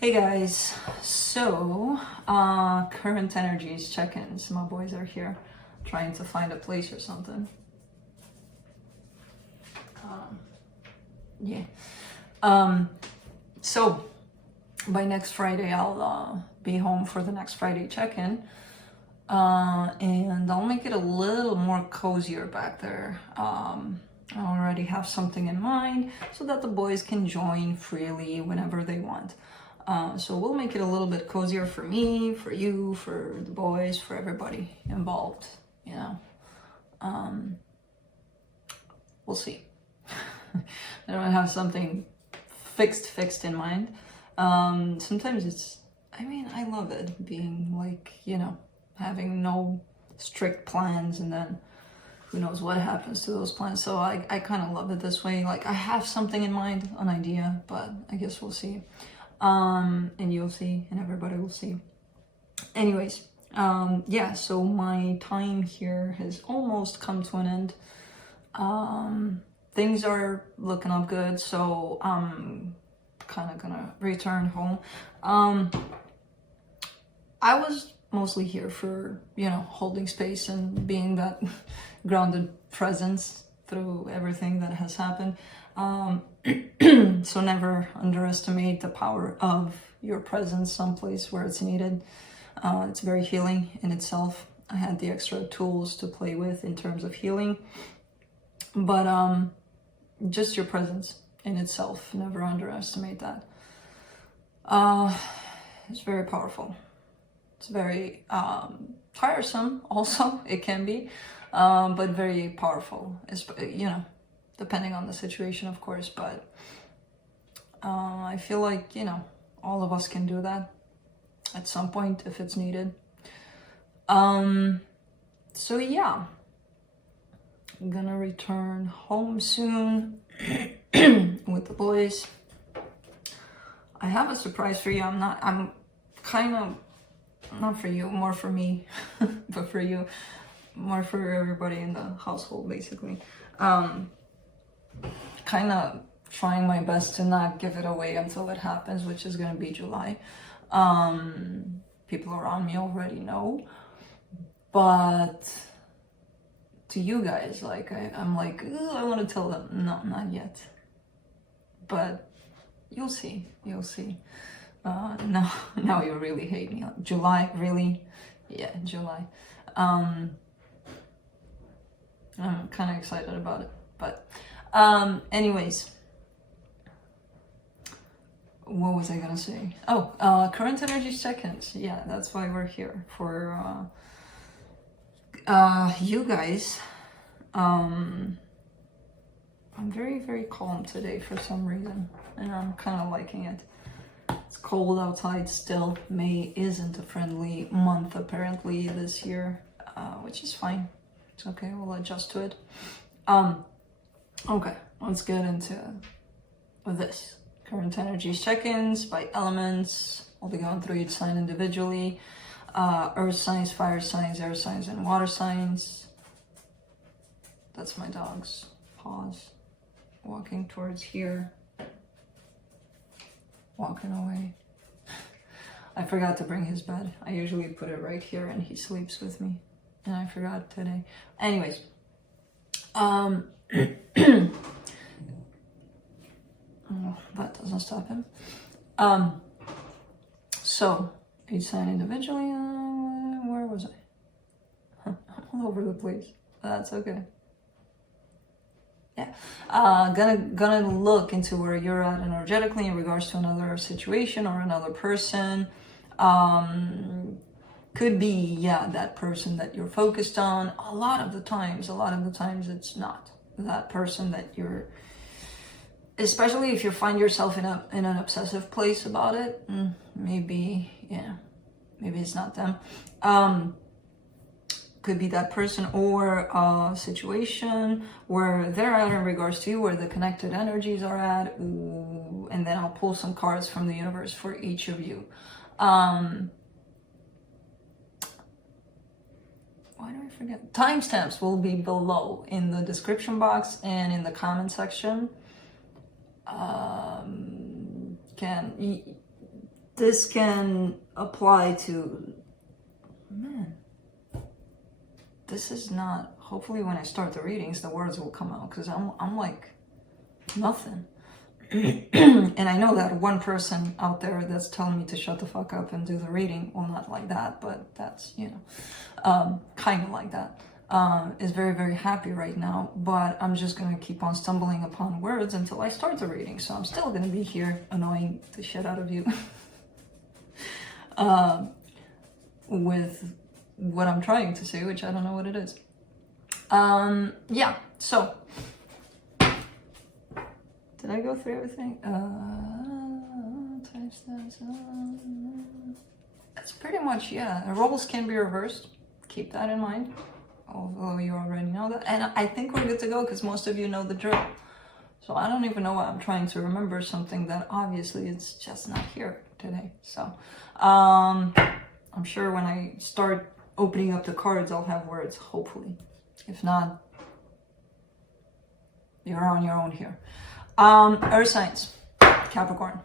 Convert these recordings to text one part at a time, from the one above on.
Hey guys, so current energies check-ins. My boys are here trying to find a place or something. Yeah. So by next Friday I'll be home for the next Friday check-in, and I'll make it a little more cozier back there. I already have something in mind so that the boys can join freely whenever they want. So we'll make it a little bit cozier for me, for you, for the boys, for everybody involved, you know. We'll see. I don't have something fixed in mind. Sometimes it's, I love it being like, having no strict plans, and then who knows what happens to those plans. So I kind of love it this way. Like, I have something in mind, an idea, but I guess we'll see. And you'll see, and everybody will see. Anyways, yeah, so my time here has almost come to an end. Things are looking up good, so I'm kind of gonna return home. I was mostly here for, holding space and being that grounded presence through everything that has happened. So never underestimate the power of your presence someplace where it's needed. It's very healing in itself. I had the extra tools to play with in terms of healing, but just your presence in itself, never underestimate that. It's very powerful. It's very tiresome also, it can be, but very powerful, depending on the situation, of course. But I feel like, all of us can do that at some point if it's needed. So yeah, I'm gonna return home soon with the boys. I have a surprise for you. I'm kind of, not for you, more for me, but for you, more for everybody in the household, basically. Kind of trying my best to not give it away until it happens, which is going to be July. People around me already know, but to you guys, like, I'm like, I want to tell them. No, not yet, but you'll see. Now you really hate me. Like, July, really? Yeah, July. I'm kind of excited about it, but anyways, what was I gonna say? Oh, current energy check-ins. Yeah, that's why we're here, for you guys. I'm very, very calm today for some reason, and I'm kind of liking it. It's cold outside still. May isn't a friendly month apparently this year, which is fine. It's okay, we'll adjust to it. Okay, let's get into this. Current energies check-ins by elements. We'll be going through each sign individually. Earth signs, fire signs, air signs, and water signs. That's my dog's paws walking towards here. Walking away. I forgot to bring his bed. I usually put it right here and he sleeps with me, and I forgot today. Anyways, oh, that doesn't stop him. So each sign individually. Where was I? All over the place. That's okay. Yeah, gonna look into where you're at energetically in regards to another situation or another person. Could be, yeah, that person that you're focused on. A lot of the times it's not that person that you're, especially if you find yourself in an obsessive place about it. Maybe it's not them. Could be that person or a situation where they're at in regards to you, where the connected energies are at. Ooh, and then I'll pull some cards from the universe for each of you. Why do I forget? Timestamps will be below in the description box and in the comment section. this can apply to, man, this is not, hopefully when I start the readings, the words will come out, because I'm like, nothing. And I know that one person out there that's telling me to shut the fuck up and do the reading, well, not like that, but that's, you know, kind of like that, is very, very happy right now. But I'm just going to keep on stumbling upon words until I start the reading. So I'm still going to be here annoying the shit out of you with what I'm trying to say, which I don't know what it is. Yeah, so did I go through everything? That's pretty much, yeah. The roles can be reversed. Keep that in mind, although you already know that. And I think we're good to go because most of you know the drill. So I don't even know why I'm trying to remember something that obviously it's just not here today. So I'm sure when I start opening up the cards, I'll have words, hopefully. If not, you're on your own here. Earth signs, Capricorn.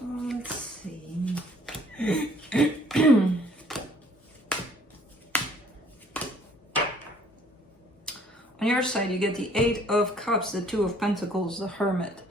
Let's see. On your side, you get the Eight of Cups, the Two of Pentacles, the Hermit.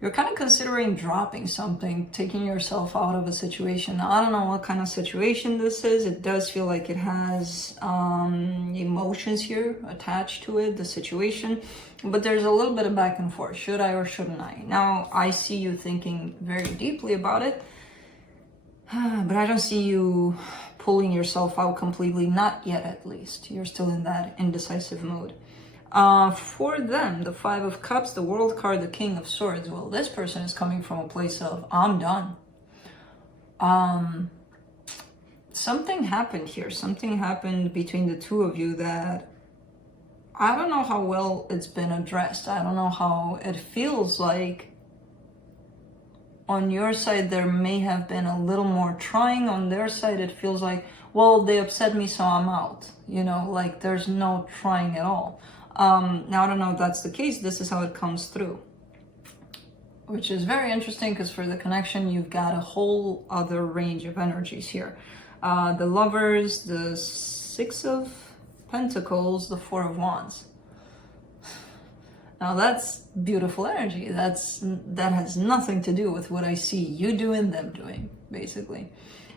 You're kind of considering dropping something, taking yourself out of a situation. Now, I don't know what kind of situation this is. It does feel like it has emotions here attached to it, the situation. But there's a little bit of back and forth. Should I or shouldn't I? Now, I see you thinking very deeply about it. But I don't see you pulling yourself out completely. Not yet, at least. You're still in that indecisive mode. For them, the Five of Cups, the World card, the King of Swords. Well, this person is coming from a place of, I'm done. Something happened here. Something happened between the two of you that I don't know how well it's been addressed. I don't know how it feels like. On your side, there may have been a little more trying. On their side, it feels like, well, they upset me, so I'm out. You know, like there's no trying at all. Now, I don't know if that's the case. This is how it comes through, which is very interesting because for the connection, you've got a whole other range of energies here. The Lovers, the Six of Pentacles, the Four of Wands. Now that's beautiful energy. That has nothing to do with what I see you doing, them doing, basically.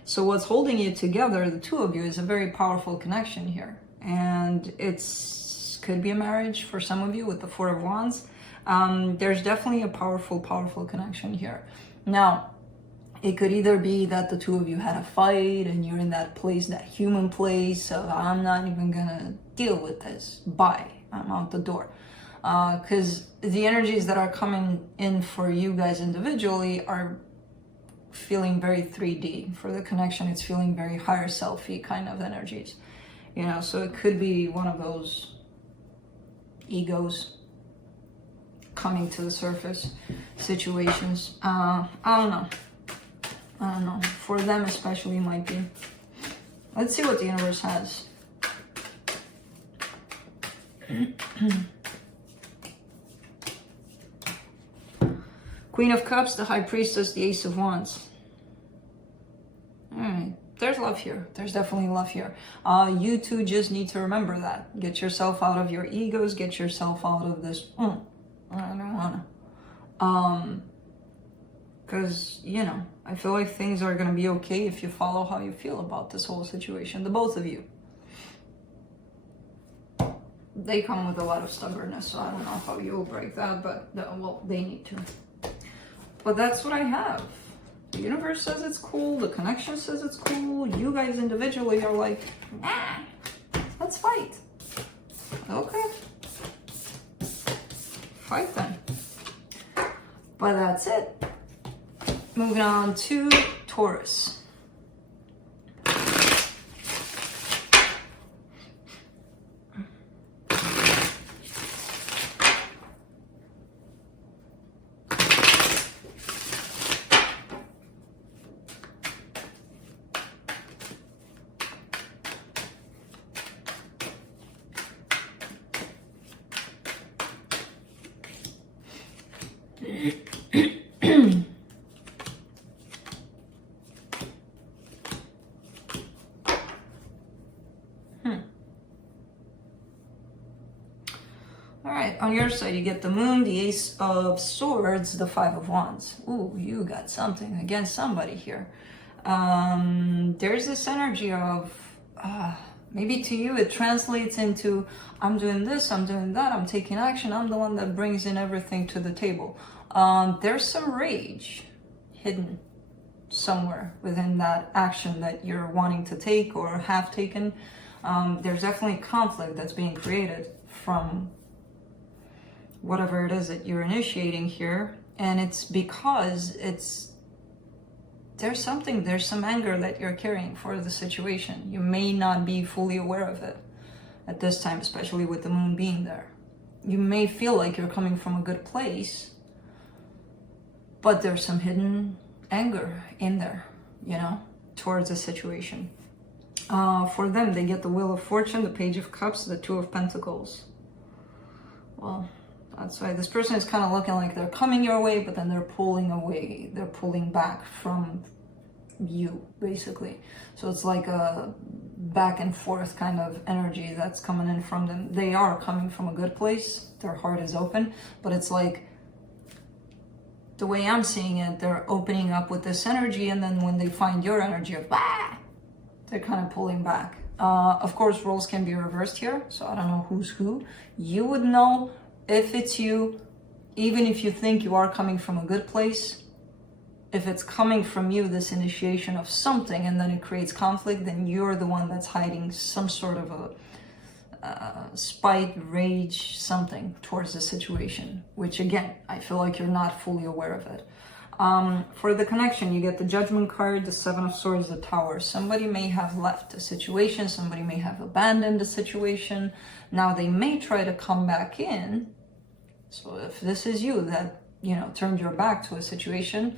So what's holding you together, the two of you, is a very powerful connection here. And could be a marriage for some of you with the Four of Wands. There's definitely a powerful, powerful connection here. Now, it could either be that the two of you had a fight and you're in that place, that human place of, I'm not even gonna deal with this. Bye, I'm out the door. Because the energies that are coming in for you guys individually are feeling very 3D. For the connection, it's feeling very higher self-y kind of energies. You know, so it could be one of those egos coming to the surface situations. I don't know. For them especially, might be. Let's see what the universe has. Queen of Cups, the High Priestess, the Ace of Wands. All right. There's love here. There's definitely love here. You two just need to remember that. Get yourself out of your egos. Get yourself out of this. I don't wanna. Because, you know, I feel like things are going to be okay if you follow how you feel about this whole situation. The both of you. They come with a lot of stubbornness, so I don't know how you'll break that, but, well, they need to. But that's what I have. The universe says it's cool. The connection says it's cool. You guys individually are like, let's fight. Okay. Fight then. But that's it. Moving on to Taurus. All right, on your side, you get the Moon, the Ace of Swords, the Five of Wands. Ooh, you got something against somebody here. There's this energy of, maybe to you it translates into, I'm doing this, I'm doing that, I'm taking action, I'm the one that brings in everything to the table. There's some rage hidden somewhere within that action that you're wanting to take or have taken. There's definitely conflict that's being created from whatever it is that you're initiating here, and it's because there's some anger that you're carrying for the situation. You may not be fully aware of it at this time, especially with the Moon being there. You may feel like you're coming from a good place, but there's some hidden anger in there, you know, towards the situation. For them, they get the Wheel of Fortune, the Page of Cups, the Two of Pentacles. Well, that's why this person is kind of looking like they're coming your way, but then they're pulling away. They're pulling back from you, basically. So it's like a back and forth kind of energy that's coming in from them. They are coming from a good place. Their heart is open, but it's like, the way I'm seeing it, they're opening up with this energy, and then when they find your energy of, they're kind of pulling back. Of course, roles can be reversed here, so I don't know who's who. You would know if it's you, even if you think you are coming from a good place. If it's coming from you, this initiation of something, and then it creates conflict, then you're the one that's hiding some sort of a spite, rage, something towards the situation, which again, I feel like you're not fully aware of it. For the connection, you get the Judgment card, the Seven of Swords, the Tower. Somebody may have left a situation, somebody may have abandoned a situation. Now they may try to come back in. So if this is you that, you know, turned your back to a situation,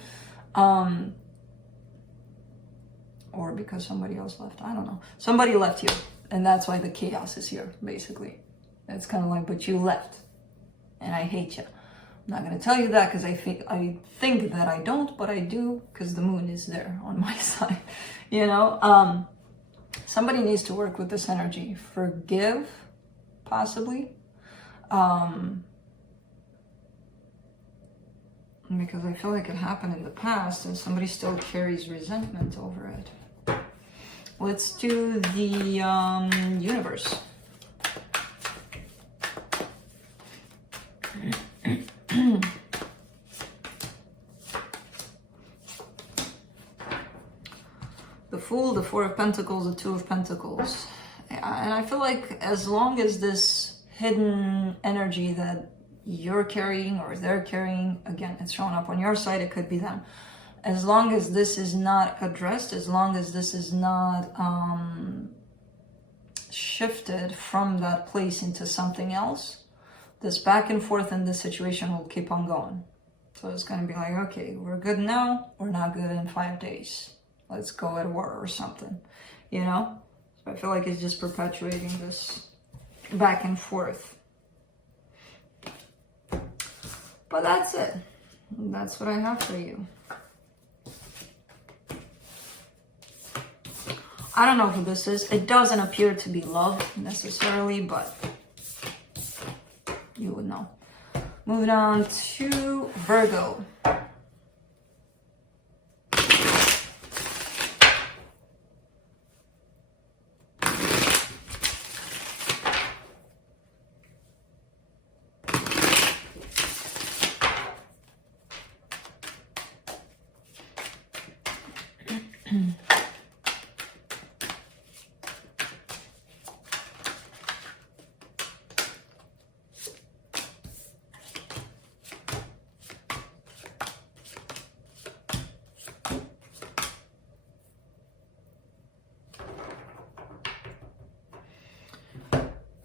or because somebody else left, I don't know. Somebody left you, and that's why the chaos is here, basically. It's kind of like, but you left, and I hate you. I'm not going to tell you that because I think that I don't, but I do, because the Moon is there on my side, you know. Somebody needs to work with this energy. Forgive, possibly. Because I feel like it happened in the past and somebody still carries resentment over it. Let's do the universe. The Fool, the Four of Pentacles, the Two of Pentacles. And I feel like as long as this hidden energy that you're carrying or they're carrying, again, it's showing up on your side, it could be them. As long as this is not addressed, as long as this is not shifted from that place into something else, this back and forth in this situation will keep on going. So it's going to be like, okay, we're good now, we're not good in 5 days. Let's go at war or something, you know? So I feel like it's just perpetuating this back and forth. But that's it. That's what I have for you. I don't know who this is. It doesn't appear to be love necessarily, but you would know. Moving on to Virgo.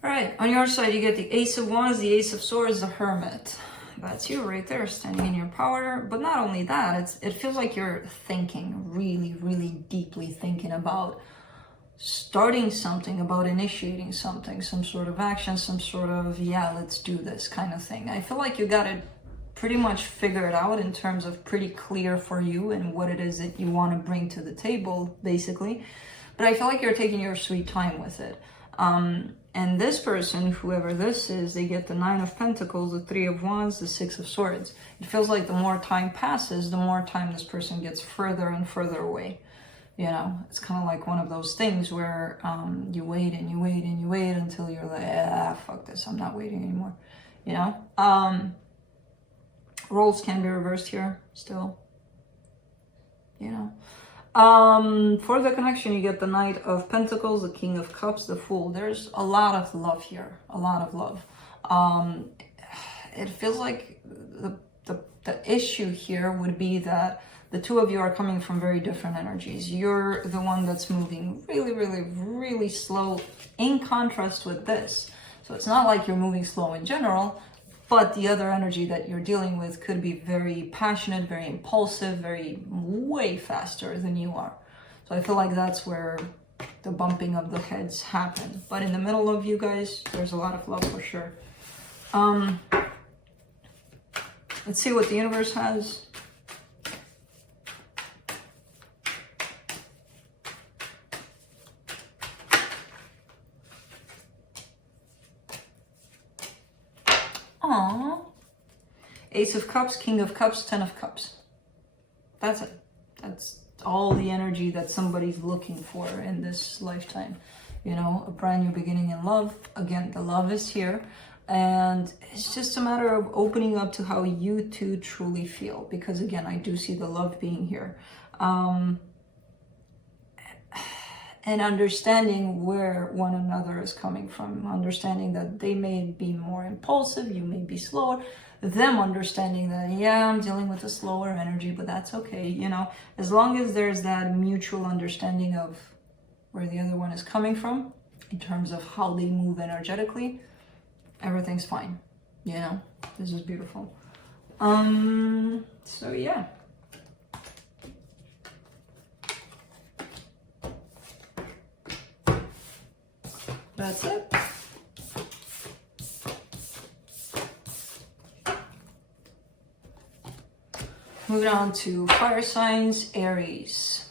Alright, on your side you get the Ace of Wands, the Ace of Swords, the Hermit. That's you right there, standing in your power. But not only that, it feels like you're thinking, really, really deeply thinking about starting something, about initiating something, some sort of action, some sort of, yeah, let's do this kind of thing. I feel like you got it pretty much figured out in terms of pretty clear for you and what it is that you want to bring to the table, basically. But I feel like you're taking your sweet time with it. And this person, whoever this is, they get the 9 of Pentacles, the 3 of Wands, the 6 of Swords. It feels like the more time passes, the more time this person gets further and further away. You know, it's kind of like one of those things where you wait and you wait and you wait until you're like, ah, fuck this, I'm not waiting anymore. You know, roles can be reversed here still. You know. For the connection, you get the Knight of Pentacles, the King of Cups, the Fool. There's a lot of love here, a lot of love. It feels like the issue here would be that the two of you are coming from very different energies. You're the one that's moving really, really, really slow in contrast with this. So it's not like you're moving slow in general, but the other energy that you're dealing with could be very passionate, very impulsive, way faster than you are. So I feel like that's where the bumping of the heads happen. But in the middle of you guys, there's a lot of love for sure. Let's see what the universe has. Aww. Ace of Cups, King of Cups, 10 of Cups. That's it. That's all the energy that somebody's looking for in this lifetime. You know, a brand new beginning in love. Again, the love is here. And it's just a matter of opening up to how you two truly feel. Because again, I do see the love being here. And understanding where one another is coming from, understanding that they may be more impulsive, you may be slower, them understanding that, yeah, I'm dealing with a slower energy, but that's okay, you know, as long as there's that mutual understanding of where the other one is coming from, in terms of how they move energetically, everything's fine, you know, this is beautiful. So yeah. That's it. Moving on to fire signs, Aries.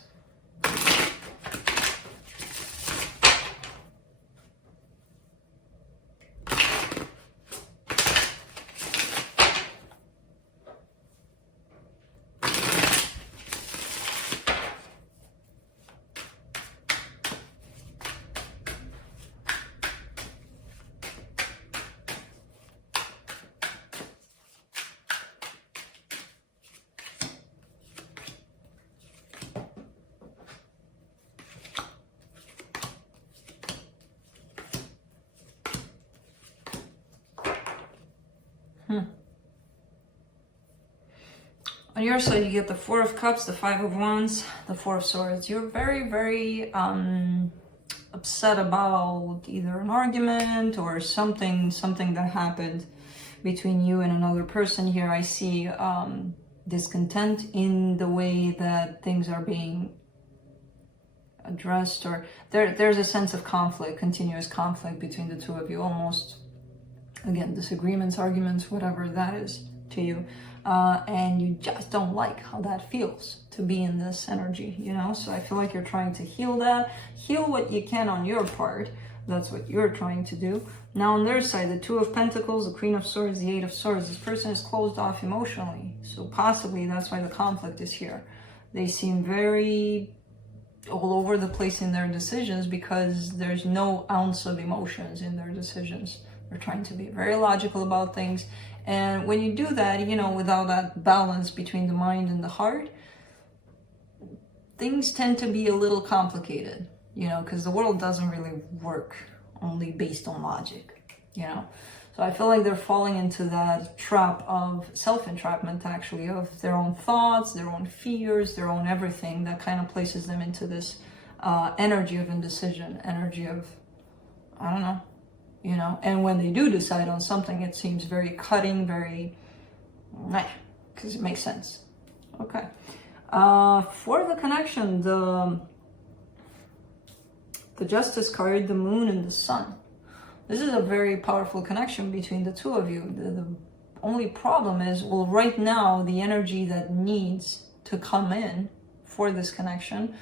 On your side, you get the 4 of Cups, the 5 of Wands, the 4 of Swords. You're very, very upset about either an argument or something that happened between you and another person. Here I see discontent in the way that things are being addressed, or there's a sense of conflict, continuous conflict between the two of you, almost, again, disagreements, arguments, whatever that is to you. And you just don't like how that feels to be in this energy, you know? So I feel like you're trying to heal that, heal what you can on your part. That's what you're trying to do. Now on their side, the 2 of Pentacles, the Queen of Swords, the 8 of Swords. This person is closed off emotionally. So possibly that's why the conflict is here. They seem very all over the place in their decisions because there's no ounce of emotions in their decisions. They're trying to be very logical about things. And when you do that, you know, without that balance between the mind and the heart, things tend to be a little complicated, you know, because the world doesn't really work only based on logic, you know. So I feel like they're falling into that trap of self-entrapment, actually, of their own thoughts, their own fears, their own everything that kind of places them into this energy of indecision, energy of, I don't know, you know. And when they do decide on something, it seems very cutting, very, because it makes sense. Okay. For the connection, the Justice card, the Moon and the Sun. This is a very powerful connection between the two of you. The only problem is, well, right now, the energy that needs to come in for this connection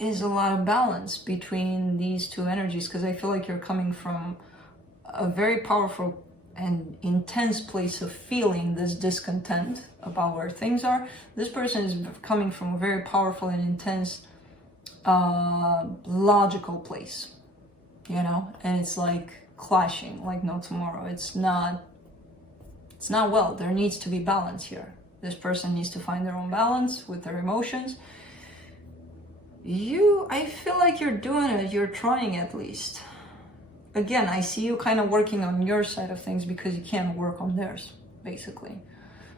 is a lot of balance between these two energies, because I feel like you're coming from a very powerful and intense place of feeling this discontent about where things are. This person is coming from a very powerful and intense logical place, you know, and it's like clashing like no tomorrow. It's not well. There needs to be balance here. This person needs to find their own balance with their emotions. I feel like you're doing it. You're trying, at least. Again, I see you kind of working on your side of things because you can't work on theirs, basically.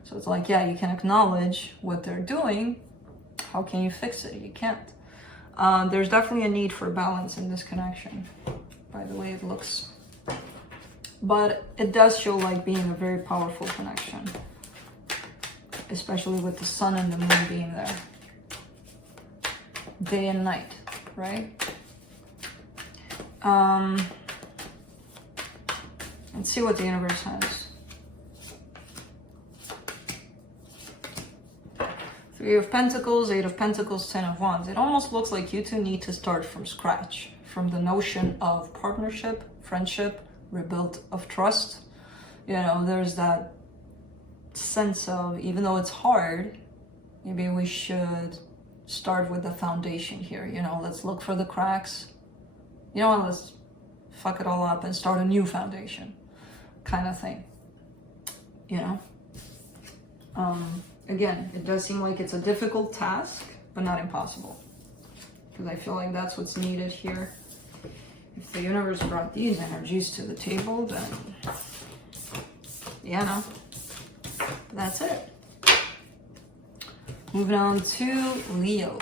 So it's like, yeah, you can acknowledge what they're doing. How can you fix it? You can't. There's definitely a need for balance in this connection, by the way it looks. But it does show like being a very powerful connection, especially with the sun and the moon being there. Day and night, right? Let's see what the universe has. 3 of Pentacles, 8 of Pentacles, 10 of Wands. It almost looks like you two need to start from scratch, from the notion of partnership, friendship, rebuild of trust. You know, there's that sense of, even though it's hard, maybe we should start with the foundation here. You know, let's look for the cracks. You know what, let's fuck it all up and start a new foundation kind of thing, you know. Again, it does seem like it's a difficult task, but not impossible, because I feel like that's what's needed here. If the universe brought these energies to the table, then yeah, no, that's it. Moving on to Leo.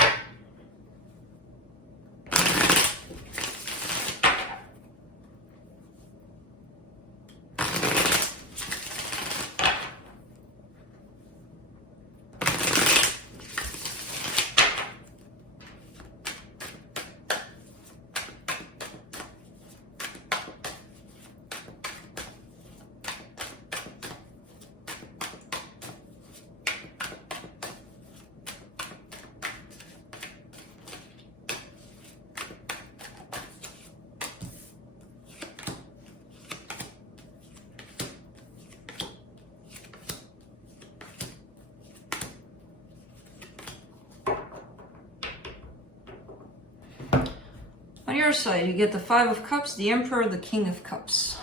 On your side, you get the 5 of Cups, the Emperor, the King of Cups.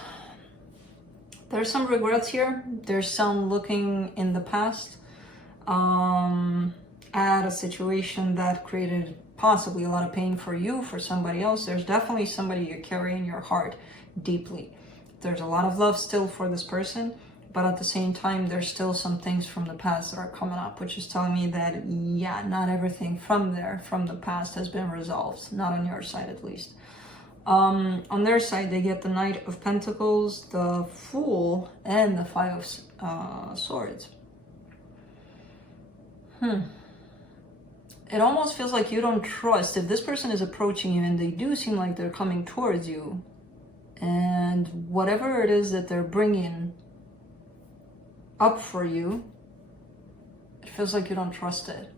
There's some regrets here. There's some looking in the past at a situation that created possibly a lot of pain for you, for somebody else. There's definitely somebody you carry in your heart deeply. There's a lot of love still for this person, but at the same time, there's still some things from the past that are coming up, which is telling me that, yeah, not everything from the past has been resolved. Not on your side, at least. On their side, they get the Knight of Pentacles, the Fool, and the 5 of Swords. It almost feels like you don't trust. If this person is approaching you, and they do seem like they're coming towards you, and whatever it is that they're bringing up for you, it feels like you don't trust it.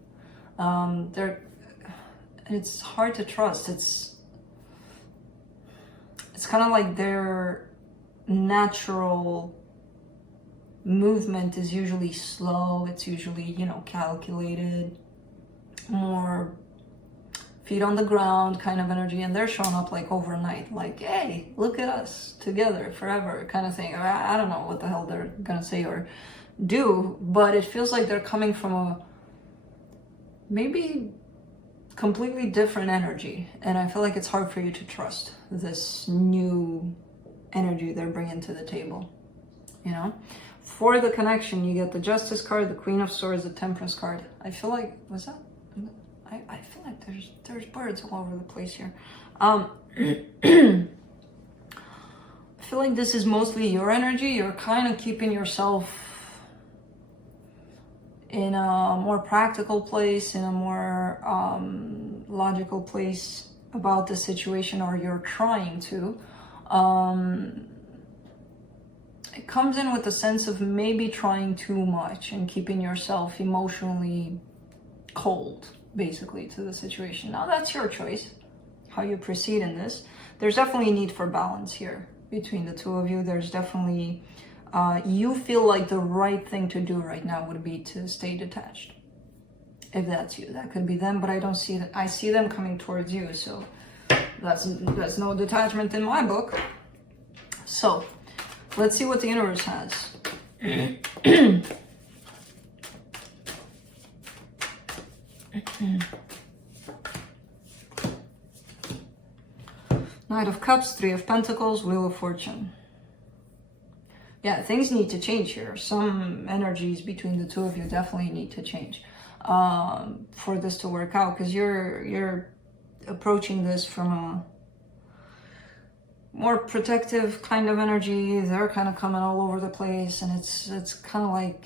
It's hard to trust. It's kind of like their natural movement is usually slow. It's usually, you know, calculated, more feet on the ground kind of energy, and they're showing up like overnight, like, hey, look at us together forever kind of thing. I don't know what the hell they're gonna say or do, but it feels like they're coming from a maybe completely different energy, and I feel like it's hard for you to trust this new energy they're bringing to the table, you know. For the connection, you get the Justice card, the Queen of Swords, the Temperance card. I feel like, was that? I feel like there's birds all over the place here. I feel like this is mostly your energy. You're kind of keeping yourself in a more practical place, in a more logical place about the situation, or you're trying to. It comes in with a sense of maybe trying too much and keeping yourself emotionally cold basically, to the situation. Now that's your choice, how you proceed in this. There's definitely a need for balance here between the two of you. There's definitely, you feel like the right thing to do right now would be to stay detached. If that's you, that could be them, but I don't see that. I see them coming towards you, so that's no detachment in my book. So let's see what the universe has. Knight of Cups, Three of Pentacles, Wheel of Fortune. Yeah, things need to change here. Some energies between the two of you definitely need to change for this to work out, because you're approaching this from a more protective kind of energy. They're kind of coming all over the place, and it's kind of like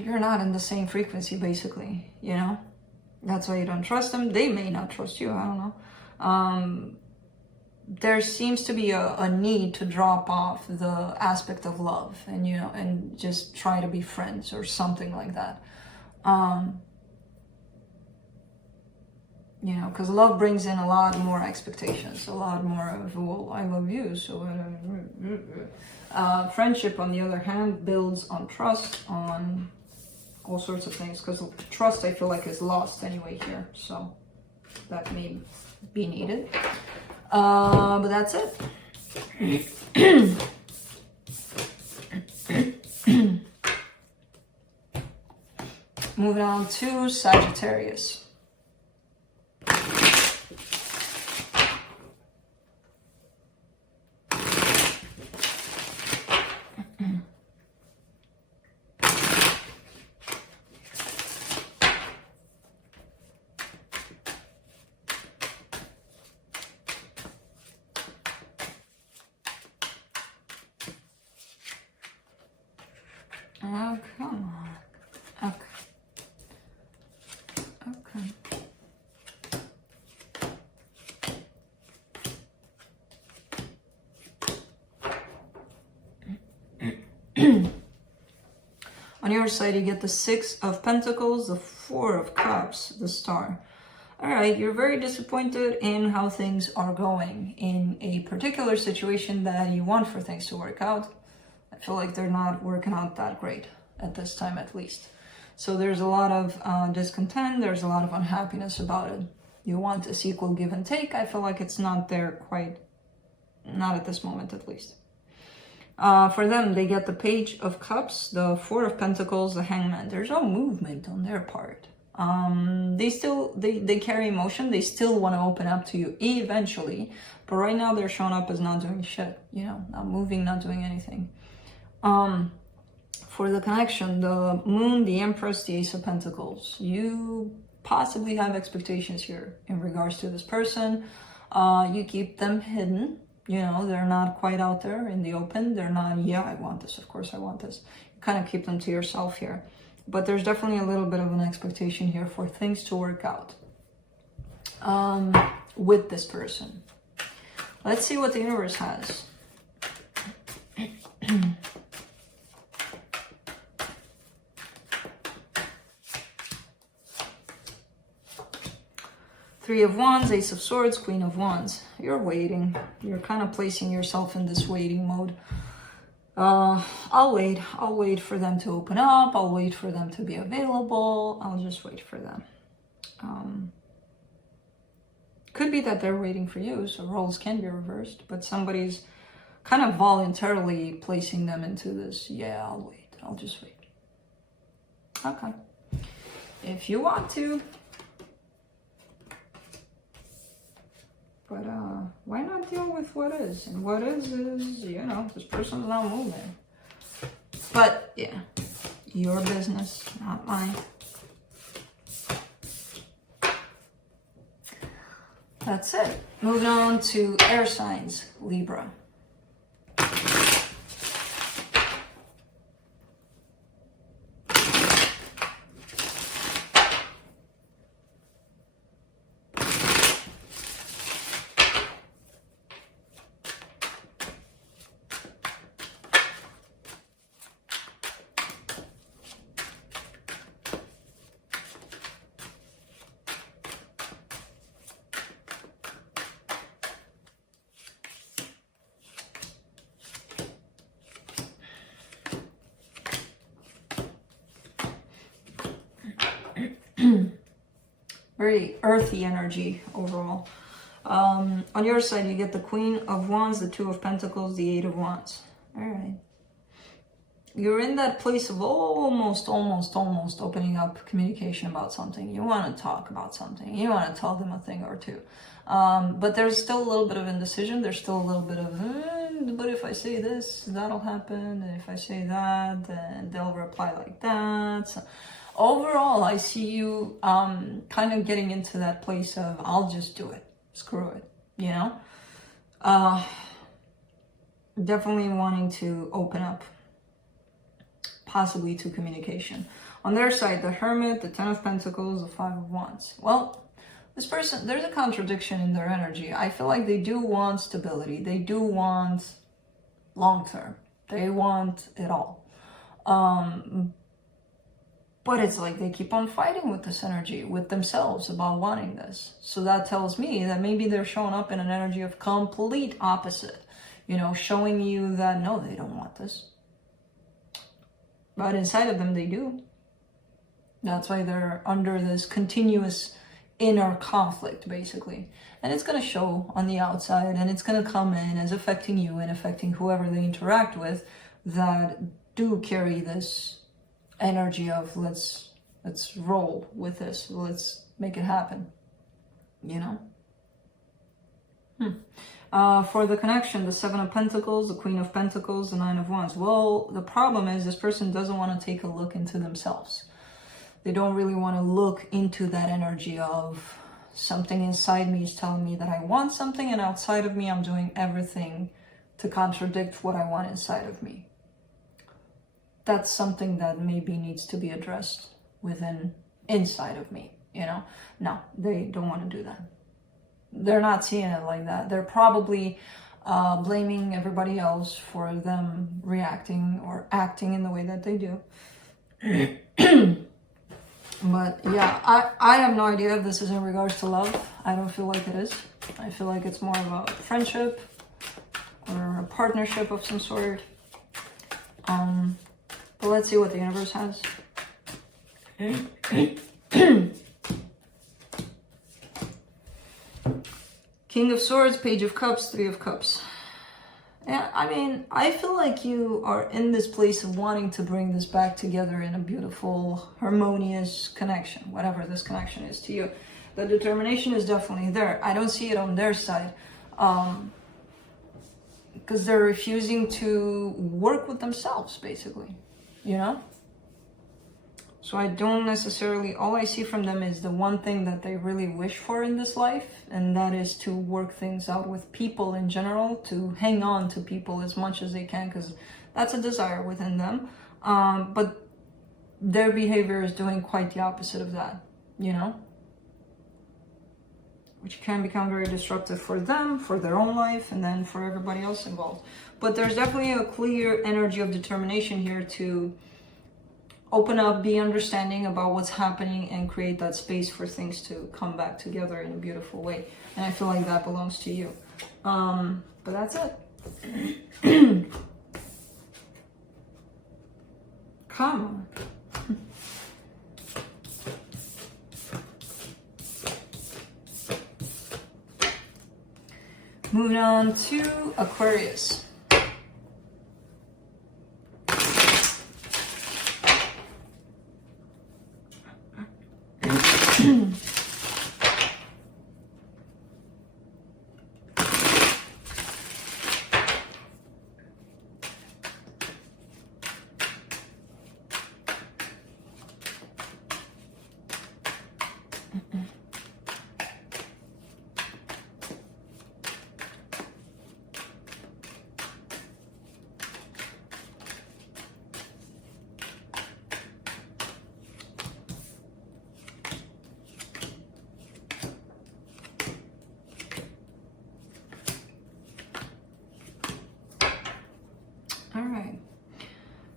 you're not in the same frequency, basically, you know? That's why you don't trust them. They may not trust you, I don't know. There seems to be a need to drop off the aspect of love and, you know, and just try to be friends or something like that. You know, because love brings in a lot more expectations, a lot more of, well, I love you, so... friendship, on the other hand, builds on trust, on all sorts of things, because trust, I feel like, is lost anyway here, so that may be needed. But that's it. Moving on to Sagittarius. Oh, come on. Okay. On your side, you get the Six of Pentacles, the Four of Cups, the Star. All right, you're very disappointed in how things are going in a particular situation that you want for things to work out. I feel like they're not working out that great at this time, at least. So there's a lot of discontent. There's a lot of unhappiness about it. You want this equal give and take. I feel like it's not there quite, not at this moment, at least. For them, they get the Page of Cups, the Four of Pentacles, the Hangman. There's no movement on their part. They carry emotion. They still want to open up to you eventually. But right now they're showing up as not doing shit, you know, not moving, not doing anything. For the connection, the Moon, the Empress, the Ace of Pentacles. You possibly have expectations here in regards to this person. You keep them hidden. You know, they're not quite out there in the open. They're not, yeah, I want this. Of course I want this. You kind of keep them to yourself here. But there's definitely a little bit of an expectation here for things to work out with this person. Let's see what the universe has. Three of Wands, Ace of Swords, Queen of Wands. You're waiting. You're kind of placing yourself in this waiting mode. I'll wait for them to open up. I'll wait for them to be available. I'll just wait for them. Could be that they're waiting for you, so roles can be reversed, but somebody's kind of voluntarily placing them into this, yeah, I'll wait. I'll just wait. Okay. If you want to. But why not deal with what is? And what is, you know, this person's not moving. But, yeah, your business, not mine. That's it. Moving on to air signs, Libra. very earthy energy overall. On your side, you get the Queen of Wands, the Two of Pentacles, the Eight of Wands. All right. You're in that place of almost opening up communication about something. You want to talk about something. You want to tell them a thing or two. But there's still a little bit of indecision. There's still a little bit of, but if I say this, that'll happen. And if I say that, then they'll reply like that. So overall, I see you kind of getting into that place of, I'll just do it. Screw it, you know? Definitely wanting to open up, possibly to communication. On their side, the Hermit, the Ten of Pentacles, the Five of Wands. Well, this person, there's a contradiction in their energy. I feel like they do want stability. They do want long-term. They want it all. But it's like they keep on fighting with this energy, with themselves about wanting this. So that tells me that maybe they're showing up in an energy of complete opposite. You know, showing you that, no, they don't want this. But inside of them, they do. That's why they're under this continuous inner conflict, basically. And it's going to show on the outside, and it's going to come in as affecting you and affecting whoever they interact with that do carry this energy of let's roll with this, let's make it happen, you know? For the connection, the Seven of Pentacles, the Queen of Pentacles, the Nine of Wands. Well, the problem is this person doesn't want to take a look into themselves. They don't really want to look into that energy of something inside me is telling me that I want something, and outside of me I'm doing everything to contradict what I want inside of me. That's something that maybe needs to be addressed inside of me, you know? No, they don't want to do that. They're not seeing it like that. They're probably blaming everybody else for them reacting or acting in the way that they do. But yeah, I have no idea if this is in regards to love. I don't feel like it is. I feel like it's more of a friendship or a partnership of some sort. But let's see what the universe has. King of Swords, Page of Cups, Three of Cups. Yeah, I mean, I feel like you are in this place of wanting to bring this back together in a beautiful, harmonious connection, whatever this connection is to you. The determination is definitely there. I don't see it on their side. Because they're refusing to work with themselves, basically. You know? So I don't necessarily, all I see from them is the one thing that they really wish for in this life, and that is to work things out with people in general, to hang on to people as much as they can, because that's a desire within them. But their behavior is doing quite the opposite of that, you know? Which can become very disruptive for them, for their own life, and then for everybody else involved. But there's definitely a clear energy of determination here to open up, be understanding about what's happening, and create that space for things to come back together in a beautiful way. And I feel like that belongs to you. But that's it. Come on. Moving on to Aquarius.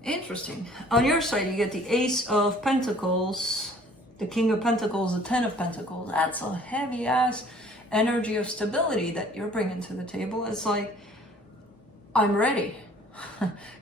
Interesting. On your side, you get the Ace of Pentacles, the King of Pentacles, the Ten of Pentacles. That's a heavy-ass energy of stability that you're bringing to the table. It's like, I'm ready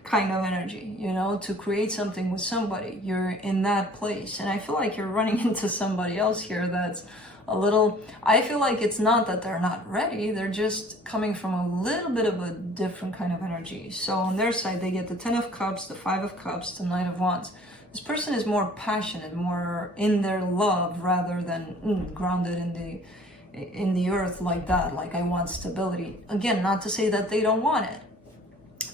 kind of energy, you know, to create something with somebody. You're in that place. And I feel like you're running into somebody else here that's a little, I feel like it's not that they're not ready, they're just coming from a little bit of a different kind of energy. So on their side, they get the 10 of Cups, the 5 of Cups, the Knight of Wands. This person is more passionate, more in their love, rather than grounded in the earth like that, like I want stability. Again, not to say that they don't want it.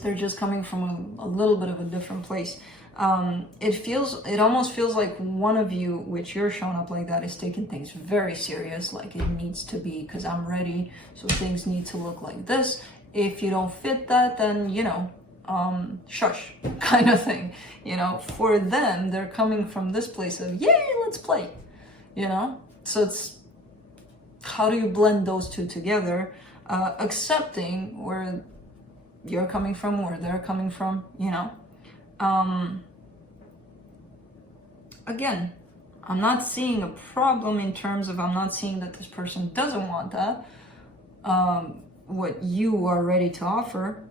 They're just coming from a little bit of a different place. It almost feels like one of you, which you're showing up like that, is taking things very serious, like it needs to be, because I'm ready, so things need to look like this. If you don't fit that, then, you know, shush, kind of thing. You know, for them, they're coming from this place of, yay, let's play, you know? So it's, how do you blend those two together? Accepting where you're coming from, where they're coming from, you know? Again, I'm not seeing a problem in terms of, I'm not seeing that this person doesn't want that. What you are ready to offer,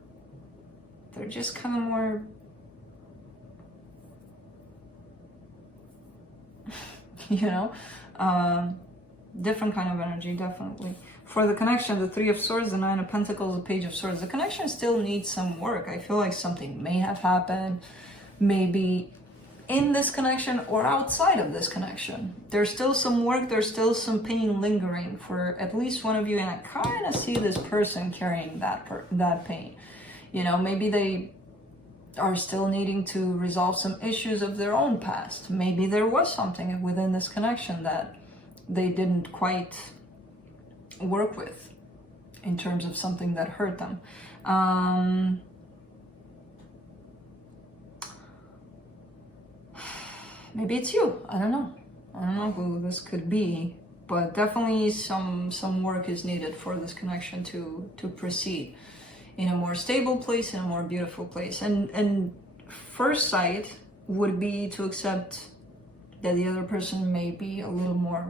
they're just kind of more, you know, different kind of energy, definitely. For the connection, the 3 of Swords, the 9 of Pentacles, the Page of Swords, the connection still needs some work. I feel like something may have happened, maybe in this connection or outside of this connection. There's still some work, there's still some pain lingering for at least one of you, and I kind of see this person carrying that pain. You know, maybe they are still needing to resolve some issues of their own past. Maybe there was something within this connection that they didn't quite work with in terms of something that hurt them. Maybe it's you. I don't know. I don't know who this could be, but definitely some work is needed for this connection to proceed in a more stable place, in a more beautiful place. And first sight would be to accept that the other person may be a little more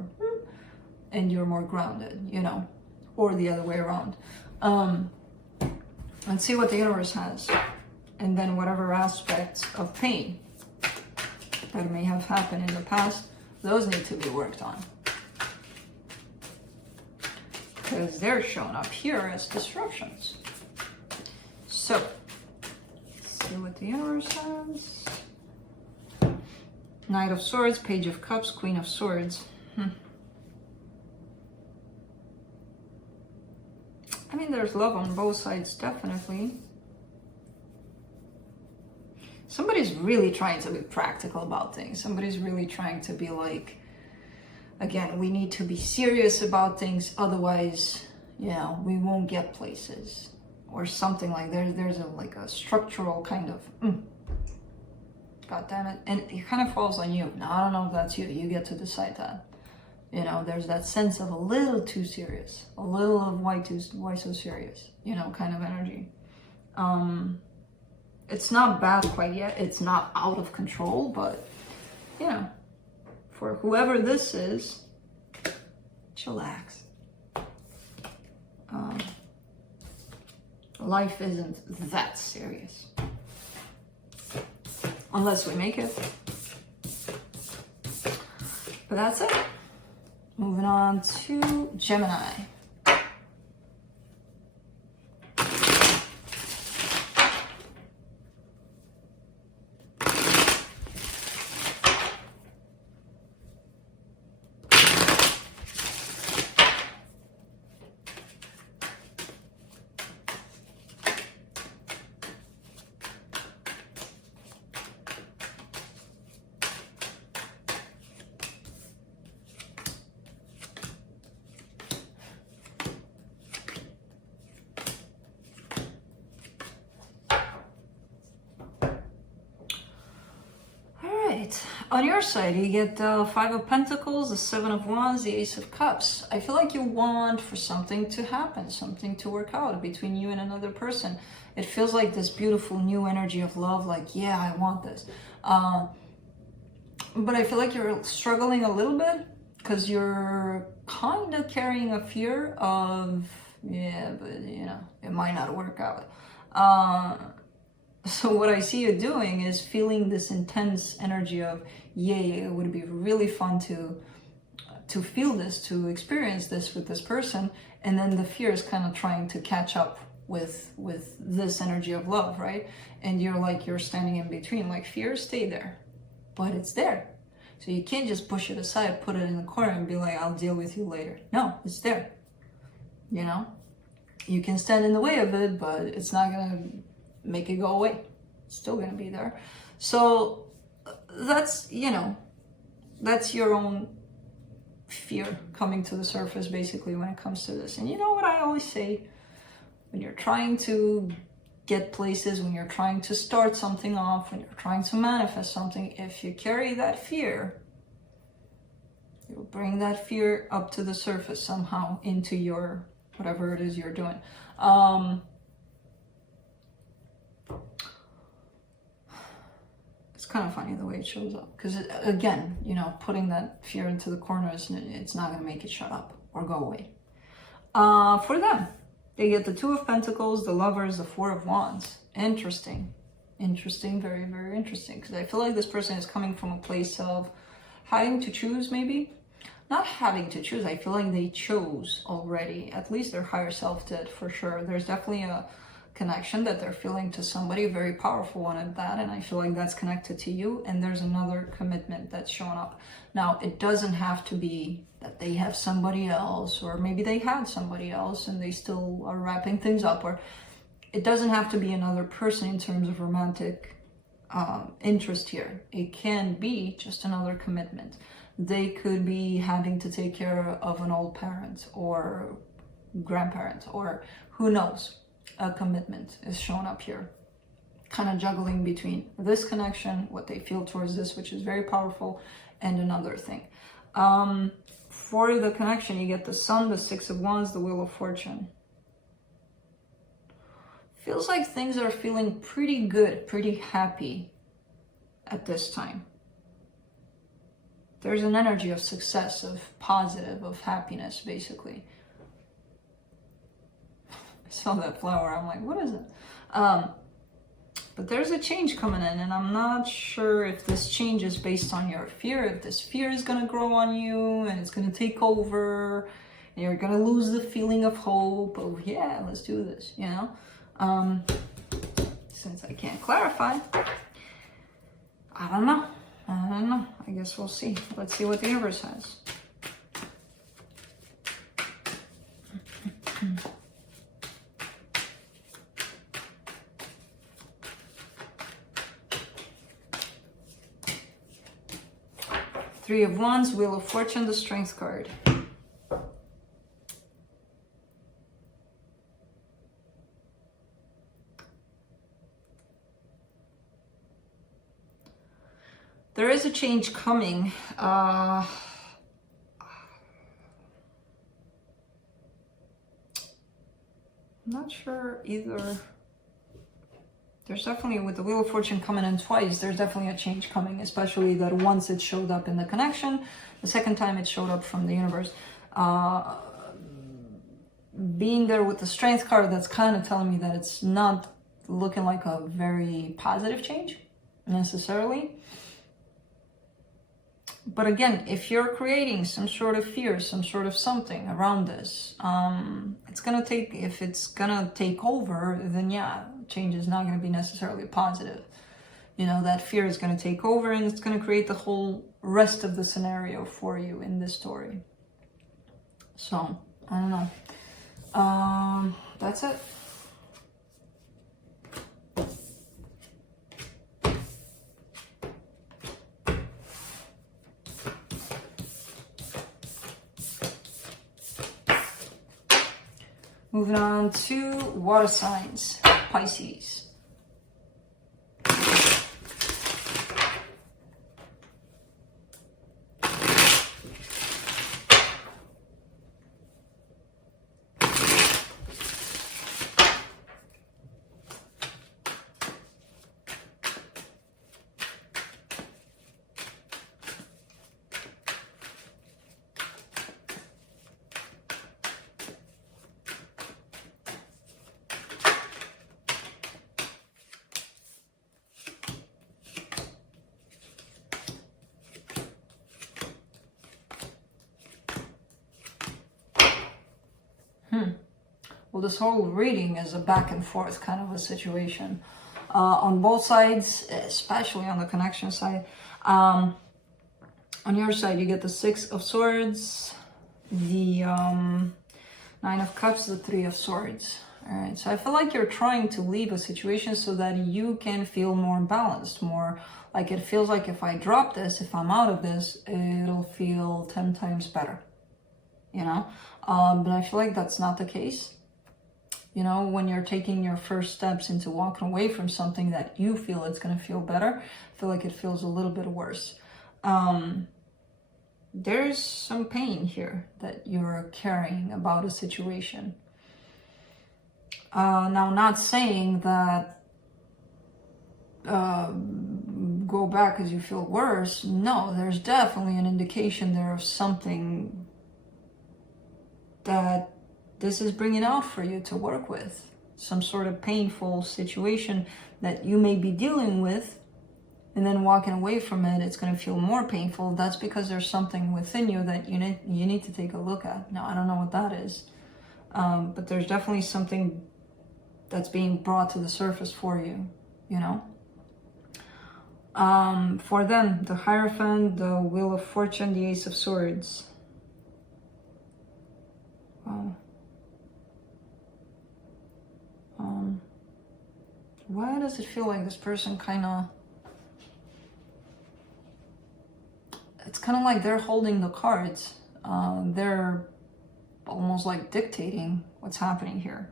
and you're more grounded, you know, or the other way around. And see what the universe has. And then whatever aspects of pain that may have happened in the past, those need to be worked on. Because they're shown up here as disruptions. So, let's see what the universe has. Knight of Swords, Page of Cups, Queen of Swords. I mean, there's love on both sides, definitely. Somebody's really trying to be practical about things. Somebody's really trying to be like, again, we need to be serious about things, otherwise, you know, we won't get places. Or something like there's a structural kind of, God damn it. And it kind of falls on you. Now, I don't know if that's you. You get to decide that. You know, there's that sense of a little too serious, a little of why so serious, you know, kind of energy. It's not bad quite yet. It's not out of control, but, you know, for whoever this is, chillax. Life isn't that serious. Unless we make it. But that's it. Moving on to Gemini. On your side, you get the 5 of Pentacles, the 7 of Wands, the Ace of Cups. I feel like you want for something to happen, something to work out between you and another person. It feels like this beautiful new energy of love, like, yeah, I want this. But I feel like you're struggling a little bit because you're kind of carrying a fear of, yeah, but, you know, it might not work out. So what I see you doing is feeling this intense energy of, yeah, it would be really fun to to feel this, to experience this with this person, and then the fear is kind of trying to catch up with this energy of love, right? And you're like, you're standing in between, like, fear, stay there, but it's there. So you can't just push it aside, put it in the corner and be like, I'll deal with you later. No, it's there, you know? You can stand in the way of it, but it's not gonna make it go away. It's still gonna be there. So that's, you know, that's your own fear coming to the surface, basically, when it comes to this. And you know what I always say? When you're trying to get places, when you're trying to start something off, when you're trying to manifest something, if you carry that fear, you'll bring that fear up to the surface somehow into your, whatever it is you're doing. It's kind of funny the way it shows up, because again, you know, putting that fear into the corners, it's not going to make it shut up or go away. For them, they get the Two of Pentacles, the Lovers, the Four of Wands. Interesting. Interesting, very, very interesting. Because I feel like this person is coming from a place of having to choose, maybe. Not having to choose. I feel like they chose already. At least their higher self did, for sure. There's definitely a connection that they're feeling to somebody, a very powerful one at that. And I feel like that's connected to you. And there's another commitment that's showing up. Now, it doesn't have to be that they have somebody else, or maybe they had somebody else and they still are wrapping things up, or it doesn't have to be another person in terms of romantic interest here. It can be just another commitment. They could be having to take care of an old parent or grandparent, or who knows. A commitment is shown up here, kind of juggling between this connection, what they feel towards this, which is very powerful, and another thing. For the connection, you get the Sun, the Six of Wands, the Wheel of Fortune. Feels like things are feeling pretty good, pretty happy at this time. There's an energy of success, of positive, of happiness, basically. I saw that flower, I'm like, what is it? But there's a change coming in, and I'm not sure if this change is based on your fear, if this fear is going to grow on you and it's going to take over, and you're going to lose the feeling of hope of, yeah, let's do this, you know? Since I can't clarify, I don't know. I guess we'll see. Let's see what the universe has. Three of Wands, Wheel of Fortune, the Strength card. There is a change coming. I'm not sure either. There's definitely, with the Wheel of Fortune coming in twice, there's definitely a change coming, especially that once it showed up in the connection, the second time it showed up from the universe. Being there with the Strength card, that's kind of telling me that it's not looking like a very positive change, necessarily. But again, if you're creating some sort of fear, some sort of something around this, it's gonna take, if it's gonna take over, then yeah, change is not gonna be necessarily positive. You know, that fear is gonna take over and it's gonna create the whole rest of the scenario for you in this story. So, I don't know. That's it. Moving on to water signs, Pisces. Well, this whole reading is a back and forth kind of a situation. On both sides, especially on the connection side. On your side, you get the Six of Swords, the Nine of Cups, the Three of Swords. All right, so I feel like you're trying to leave a situation so that you can feel more balanced, more like it feels like if I drop this, if I'm out of this, it'll feel 10 times better, you know? But I feel like that's not the case. You know, when you're taking your first steps into walking away from something that you feel it's going to feel better, I feel like it feels a little bit worse. There's some pain here that you're carrying about a situation. Now, not saying that go back because you feel worse. No, there's definitely an indication there of something that this is bringing out for you to work with. Some sort of painful situation that you may be dealing with, and then walking away from it, it's going to feel more painful. That's because there's something within you that you need to take a look at. Now, I don't know what that is, but there's definitely something that's being brought to the surface for you, you know? For them, the Hierophant, the Wheel of Fortune, the Ace of Swords. Wow. Why does it feel like this person it's kind of like they're holding the cards. They're almost like dictating what's happening here.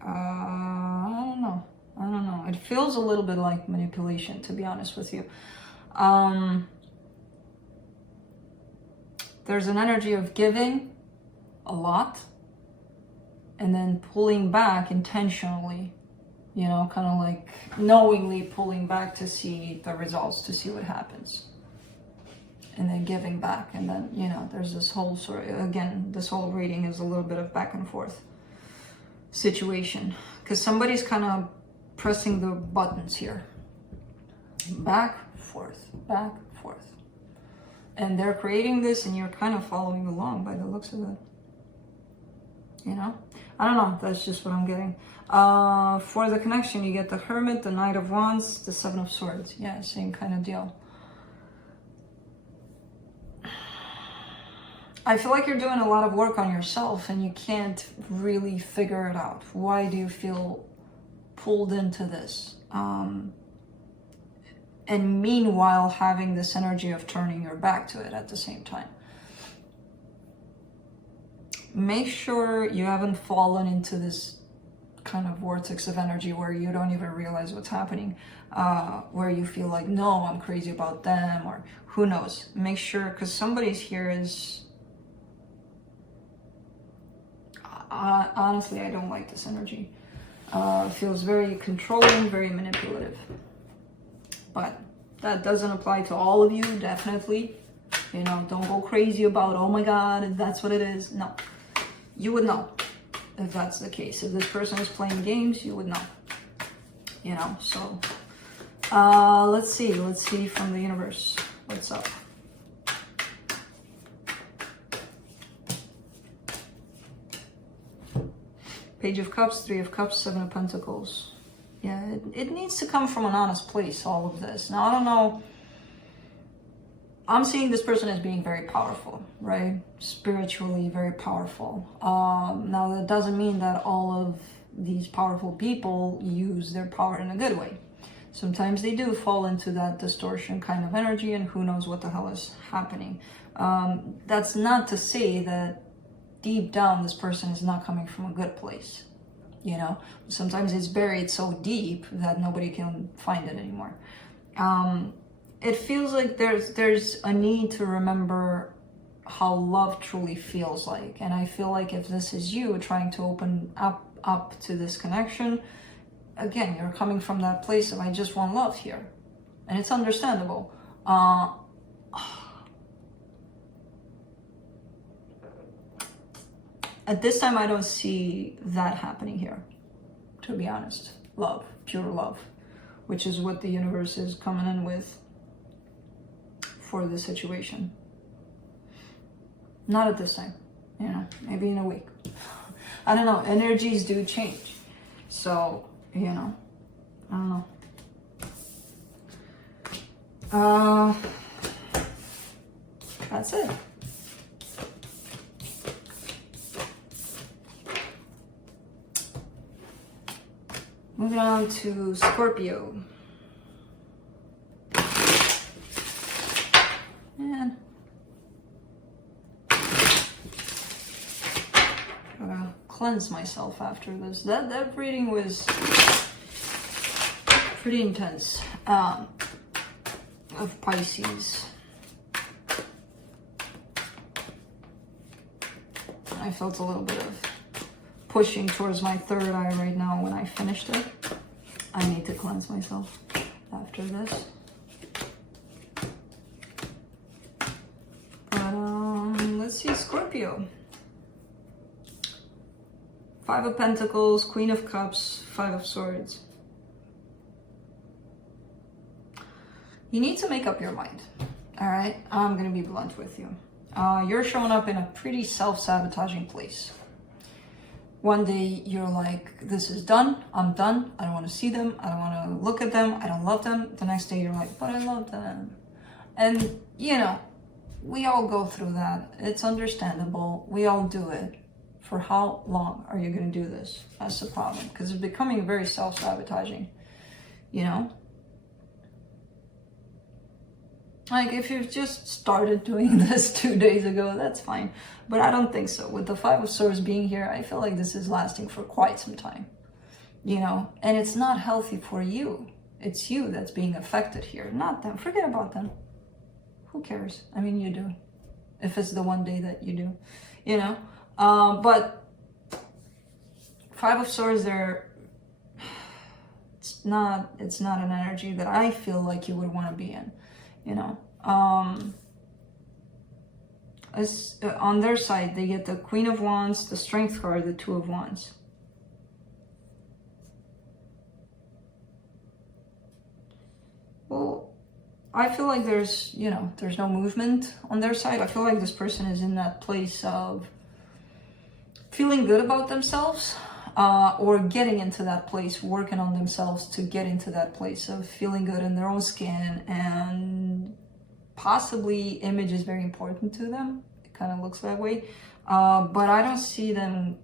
I don't know. It feels a little bit like manipulation, to be honest with you. There's an energy of giving a lot and then pulling back intentionally, you know, kind of like knowingly pulling back to see the results, to see what happens. And then giving back. And then, you know, there's this whole sort of, again, this whole reading is a little bit of back and forth situation. Because somebody's kind of pressing the buttons here. Back, forth, back, forth. And they're creating this and you're kind of following along by the looks of it. You know? I don't know. That's just what I'm getting. For the connection, you get the Hermit, the Knight of Wands, the Seven of Swords. Yeah, same kind of deal. I feel like you're doing a lot of work on yourself and you can't really figure it out. Why do you feel pulled into this? And meanwhile, having this energy of turning your back to it at the same time. Make sure you haven't fallen into this kind of vortex of energy where you don't even realize what's happening, where you feel like, no, I'm crazy about them, or who knows. Make sure, because somebody's here is... honestly, I don't like this energy. Feels very controlling, very manipulative. But that doesn't apply to all of you, definitely. You know, don't go crazy about, oh my God, that's what it is. No. You would know if that's the case. If this person is playing games, you would know. You know, so let's see from the universe what's up. Page of Cups, Three of Cups, Seven of Pentacles. Yeah, it needs to come from an honest place, all of this. Now, I don't know. I'm seeing this person as being very powerful, right? Spiritually very powerful. Now, that doesn't mean that all of these powerful people use their power in a good way. Sometimes they do fall into that distortion kind of energy, and who knows what the hell is happening. That's not to say that deep down this person is not coming from a good place. You know, sometimes it's buried so deep that nobody can find it anymore. It feels like there's a need to remember how love truly feels like. And I feel like if this is you trying to open up to this connection, again, you're coming from that place of, I just want love here. And it's understandable. At this time, I don't see that happening here, to be honest. Love, pure love, which is what the universe is coming in with for the situation. Not at this time. you know, maybe in a week. I don't know, energies do change. So, you know, I don't know. That's it. Moving on to Scorpio. Man. Gotta cleanse myself after this. That reading was pretty intense. Of Pisces. I felt a little bit of pushing towards my third eye right now when I finished it. I need to cleanse myself after this. But let's see, Scorpio. 5 of Pentacles, Queen of Cups, 5 of Swords. You need to make up your mind, all right? I'm gonna be blunt with you. You're showing up in a pretty self-sabotaging place. One day you're like, this is done, I'm done, I don't want to see them, I don't want to look at them, I don't love them. The next day you're like, but I love them. And, you know, we all go through that. It's understandable. We all do it. For how long are you going to do this? That's the problem. Because it's becoming very self-sabotaging, you know? Like, if you've just started doing this 2 days ago, that's fine. But I don't think so. With the 5 of Swords being here, I feel like this is lasting for quite some time. You know? And it's not healthy for you. It's you that's being affected here, not them. Forget about them. Who cares? I mean, you do. If it's the one day that you do. You know? But 5 of Swords, it's not an energy that I feel like you would want to be in. You know, on their side, they get the Queen of Wands, the Strength card, the 2 of Wands. Well, I feel like there's no movement on their side. I feel like this person is in that place of feeling good about themselves, or getting into that place, working on themselves to get into that place of feeling good in their own skin, and possibly image is very important to them. It kind of looks that way. But I don't see them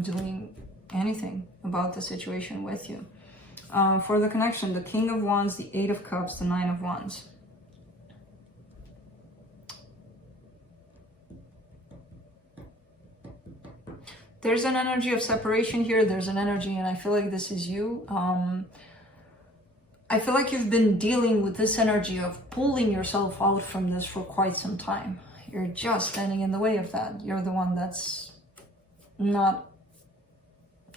doing anything about the situation with you. For the connection, the King of Wands, the 8 of Cups, the 9 of Wands. There's an energy of separation here. There's an energy, and I feel like this is you. I feel like you've been dealing with this energy of pulling yourself out from this for quite some time. You're just standing in the way of that. You're the one that's not,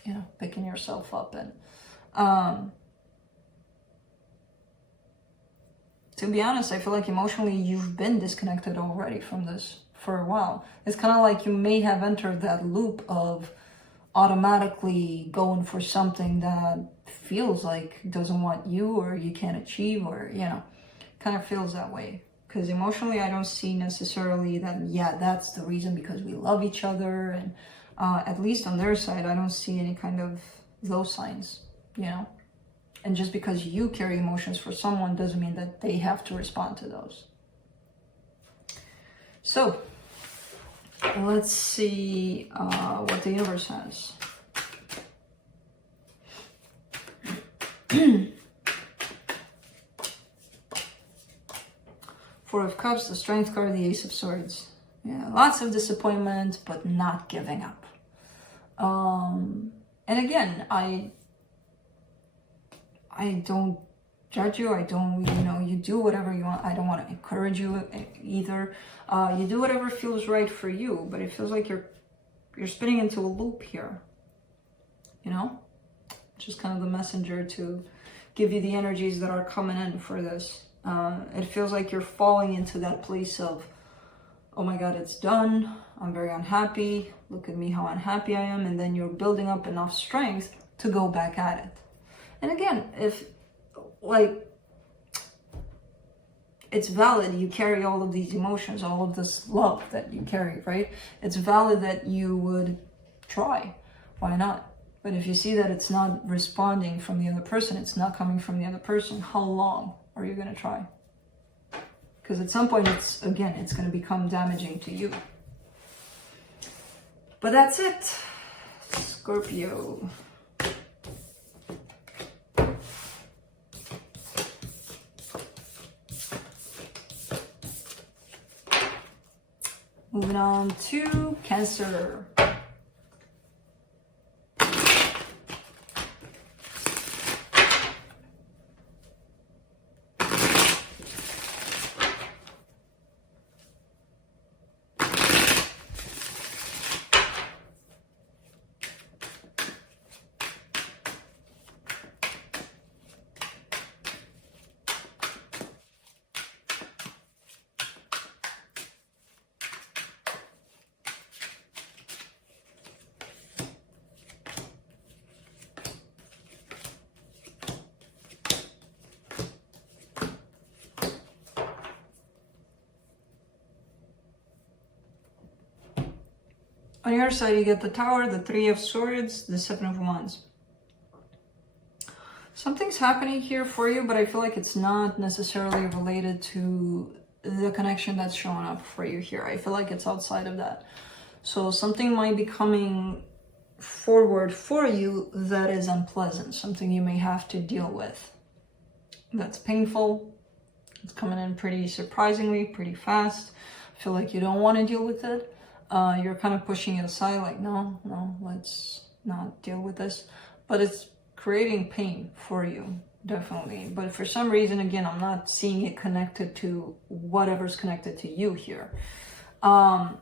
you know, picking yourself up. And to be honest, I feel like emotionally you've been disconnected already from this for a while. It's kind of like you may have entered that loop of automatically going for something that feels like doesn't want you, or you can't achieve, or, you know, kind of feels that way. Because emotionally I don't see necessarily that, yeah, that's the reason, because we love each other, and at least on their side I don't see any kind of those signs, you know. And just because you carry emotions for someone doesn't mean that they have to respond to those. So let's see what the universe has. Four of Cups, the Strength card, the Ace of Swords. Yeah, lots of disappointment, but not giving up. And again, I don't judge you. I don't, you know, you do whatever you want. I don't want to encourage you either. You do whatever feels right for you, but it feels like you're spinning into a loop here, you know? Just kind of the messenger to give you the energies that are coming in for this. It feels like you're falling into that place of, oh my God, it's done. I'm very unhappy. Look at me, how unhappy I am. And then you're building up enough strength to go back at it. And again, if, like, it's valid. You carry all of these emotions, all of this love that you carry, right? It's valid that you would try. Why not? But if you see that it's not responding from the other person, it's not coming from the other person, how long are you going to try? Because at some point, it's going to become damaging to you. But that's it, Scorpio. Moving on to Cancer. On your side, you get the Tower, the Three of Swords, the Seven of Wands. Something's happening here for you, but I feel like it's not necessarily related to the connection that's showing up for you here. I feel like it's outside of that. So something might be coming forward for you that is unpleasant, something you may have to deal with. That's painful. It's coming in pretty surprisingly, pretty fast. I feel like you don't want to deal with it. You're kind of pushing it aside, like, no, let's not deal with this. But it's creating pain for you, definitely. But for some reason, again, I'm not seeing it connected to whatever's connected to you here. For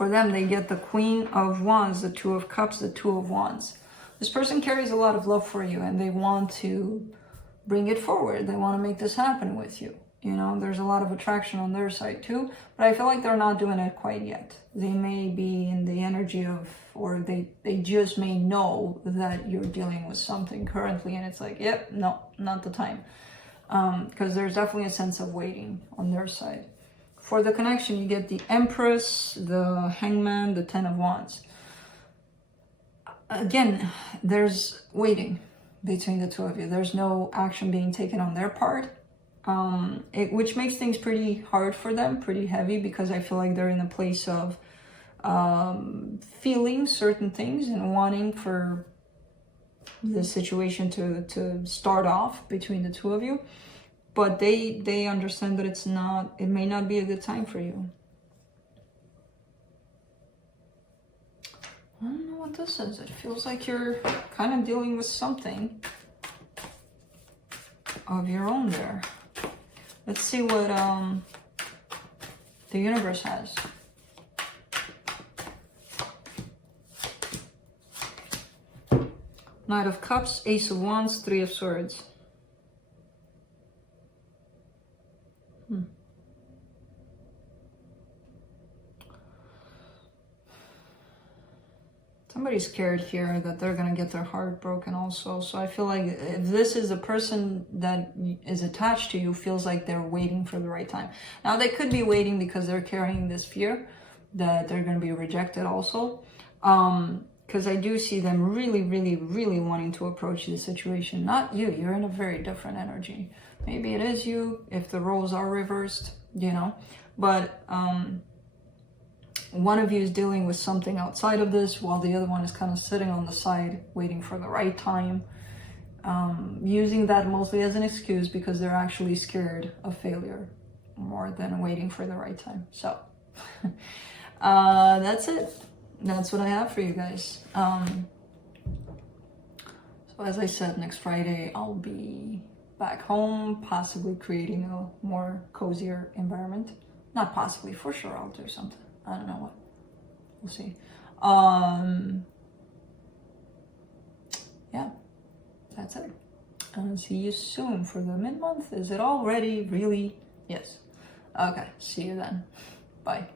them, they get the Queen of Wands, the Two of Cups, the Two of Wands. This person carries a lot of love for you, and they want to bring it forward. They want to make this happen with you. You know, there's a lot of attraction on their side too, but I feel like they're not doing it quite yet. They may be in the energy of, or they just may know that you're dealing with something currently, and it's like, yep, no, not the time. Because there's definitely a sense of waiting on their side. For the connection, you get the Empress, the Hangman, the Ten of Wands. Again, there's waiting between the two of you. There's no action being taken on their part. Which makes things pretty hard for them, pretty heavy, because I feel like they're in a place of feeling certain things and wanting for the situation to start off between the two of you. But they understand that it may not be a good time for you. I don't know what this is. It feels like you're kind of dealing with something of your own there. Let's see what the universe has. Knight of Cups, Ace of Wands, Three of Swords. Somebody's scared here that they're going to get their heart broken also. So I feel like if this is a person that is attached to you, feels like they're waiting for the right time. Now, they could be waiting because they're carrying this fear that they're going to be rejected also. Because I do see them really, really, really wanting to approach the situation. Not you. You're in a very different energy. Maybe it is you if the roles are reversed, you know. But one of you is dealing with something outside of this, while the other one is kind of sitting on the side, waiting for the right time. Using that mostly as an excuse because they're actually scared of failure more than waiting for the right time. So that's it. That's what I have for you guys. So as I said, next Friday I'll be back home, possibly creating a more cozier environment. Not possibly, for sure I'll do something. I don't know what. We'll see. Yeah, that's it. And see you soon for the mid-month. Is it already? Really? Yes. Okay, see you then. Bye.